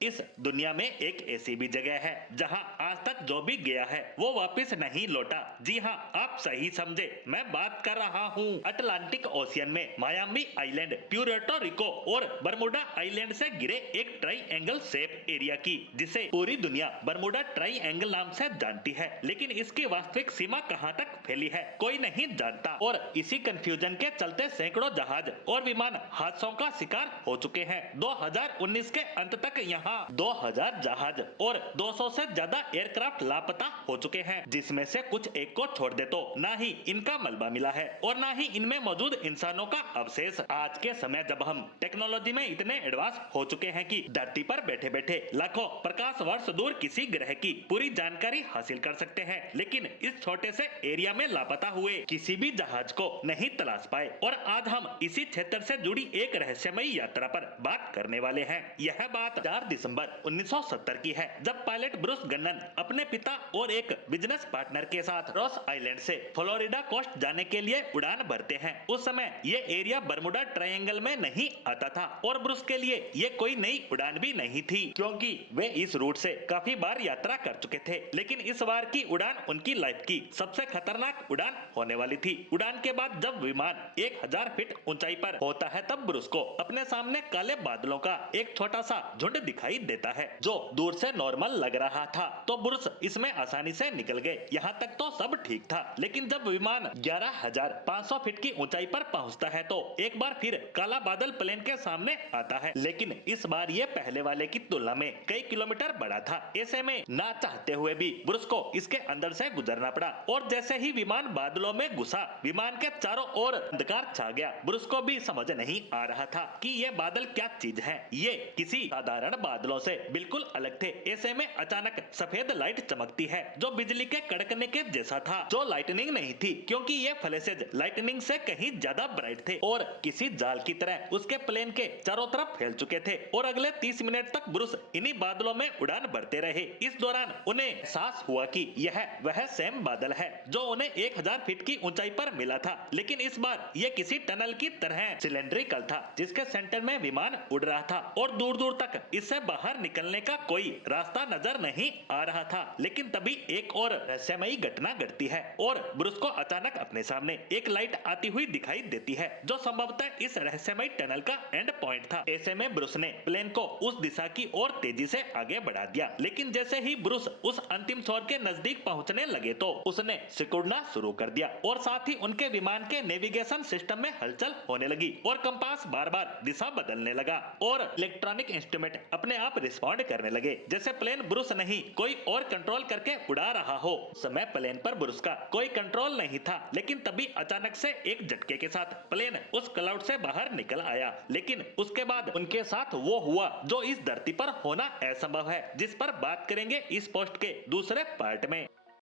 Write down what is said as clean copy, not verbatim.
इस दुनिया में एक ऐसी भी जगह है जहां आज तक जो भी गया है वो वापस नहीं लौटा। जी हां, आप सही समझे, मैं बात कर रहा हूं अटलांटिक ओशियन में मायामी आइलैंड, प्यूर्टो रिको और बरमुडा आइलैंड से घिरे एक ट्राइएंगल शेप एरिया की, जिसे पूरी दुनिया बरमुडा ट्राइएंगल नाम से जानती है। लेकिन इसकी वास्तविक सीमा कहां तक फैली है कोई नहीं जानता, और इसी कंफ्यूजन के चलते सैकड़ों जहाज और विमान हादसों का शिकार हो चुके हैं। 2019 के अंत तक यहाँ 2000 जहाज और 200 से ज्यादा एयरक्राफ्ट लापता हो चुके हैं, जिसमें से कुछ एक को छोड़ दे तो ना ही इनका मलबा मिला है और ना ही इनमें मौजूद इंसानों का अवशेष। आज के समय जब हम टेक्नोलॉजी में इतने एडवांस हो चुके हैं कि धरती पर बैठे बैठे लाखों प्रकाश वर्ष दूर किसी ग्रह की पूरी जानकारी हासिल कर सकते हैं, लेकिन इस छोटे से एरिया में लापता हुए किसी भी जहाज को नहीं तलाश पाए। और आज हम इसी क्षेत्र से जुड़ी एक रहस्यमयी यात्रा पर बात करने वाले हैं। यह बात 4 दिसंबर 1970 की है, जब पायलट ब्रूस गन्नन अपने पिता और एक बिजनेस पार्टनर के साथ रॉस आइलैंड से फ्लोरिडा कोस्ट जाने के लिए उड़ान भरते हैं। उस समय ये एरिया बरमुडा ट्रायंगल में नहीं आता था और ब्रूस के लिए ये कोई नई उड़ान भी नहीं थी, क्योंकि वे इस रूट से काफी बार यात्रा कर चुके थे। लेकिन इस बार की उड़ान उनकी लाइफ की सबसे खतरनाक उड़ान होने वाली थी। उड़ान के बाद जब विमान 1000 फीट ऊंचाई पर होता है, तब ब्रूस को अपने सामने काले बादलों का एक छोटा सा झुंड दिखाई देता है, जो दूर से नॉर्मल लग रहा था। तो ब्रूस इसमें आसानी से निकल गए, यहाँ तक तो सब ठीक था। लेकिन जब विमान 11500 फीट की ऊंचाई पर पहुंचता है, तो एक बार फिर काला बादल प्लेन के सामने आता है। लेकिन इस बार ये पहले वाले की तुलना में कई किलोमीटर बड़ा था। ऐसे में ना चाहते हुए भी ब्रूस को इसके अंदर से गुजरना पड़ा, और जैसे ही विमान बादलों में घुसा, विमान के चारों ओर अंधकार छा गया। ब्रूस को भी समझ नहीं आ रहा था कि ये बादल क्या चीज है। ये किसी साधारण बादलों से बिल्कुल अलग थे। ऐसे में अचानक सफेद लाइट चमकती है, जो बिजली के कड़कने के जैसा था, जो लाइटनिंग नहीं थी, क्योंकि ये फ्लैशेज लाइटनिंग से कहीं ज्यादा ब्राइट थे और किसी जाल की तरह उसके प्लेन के चारों तरफ फैल चुके थे। और अगले 30 मिनट तक ब्रूस इन्हीं बादलों में उड़ान भरते रहे। इस दौरान उन्हें एहसास हुआ कि यह वह सेम बादल है जो उन्हें 1000 फीट की ऊंचाई पर मिला था, लेकिन इस बार यह किसी टनल की तरह सिलेंड्रिकल था, जिसके सेंटर में विमान उड़ रहा था और दूर दूर तक इससे बाहर निकलने का कोई रास्ता नजर नहीं आ रहा था। लेकिन तभी एक और रहस्यमयी घटना घटती है और ब्रूस को अचानक अपने सामने एक लाइट आती हुई दिखाई देती है, जो संभवतः इस रहस्यमयी टनल का एंड पॉइंट था। ऐसे में ब्रूस ने प्लेन को उस दिशा की ओर तेजी से आगे बढ़ा दिया। लेकिन जैसे ही ब्रूस उस अंतिम छोर के नजदीक पहुंचने लगे, तो उसने सिकुड़ना शुरू कर दिया और साथ ही उनके विमान के नेविगेशन सिस्टम में हलचल होने लगी और कंपास बार बार दिशा बदलने लगा और इलेक्ट्रॉनिक इंस्ट्रूमेंट अपने आप रिस्पॉन्ड करने लगे, जैसे प्लेन ब्रूस नहीं कोई और कंट्रोल करके उड़ा रहा हो। समय प्लेन पर ब्रूस का कोई कंट्रोल नहीं था, लेकिन तभी अचानक से एक झटके के साथ प्लेन उस क्लाउड से बाहर निकल आया। लेकिन उसके बाद उनके साथ वो हुआ जो इस धरती पर होना असंभव है, जिस पर बात करेंगे इस पोस्ट के दूसरे पार्ट में।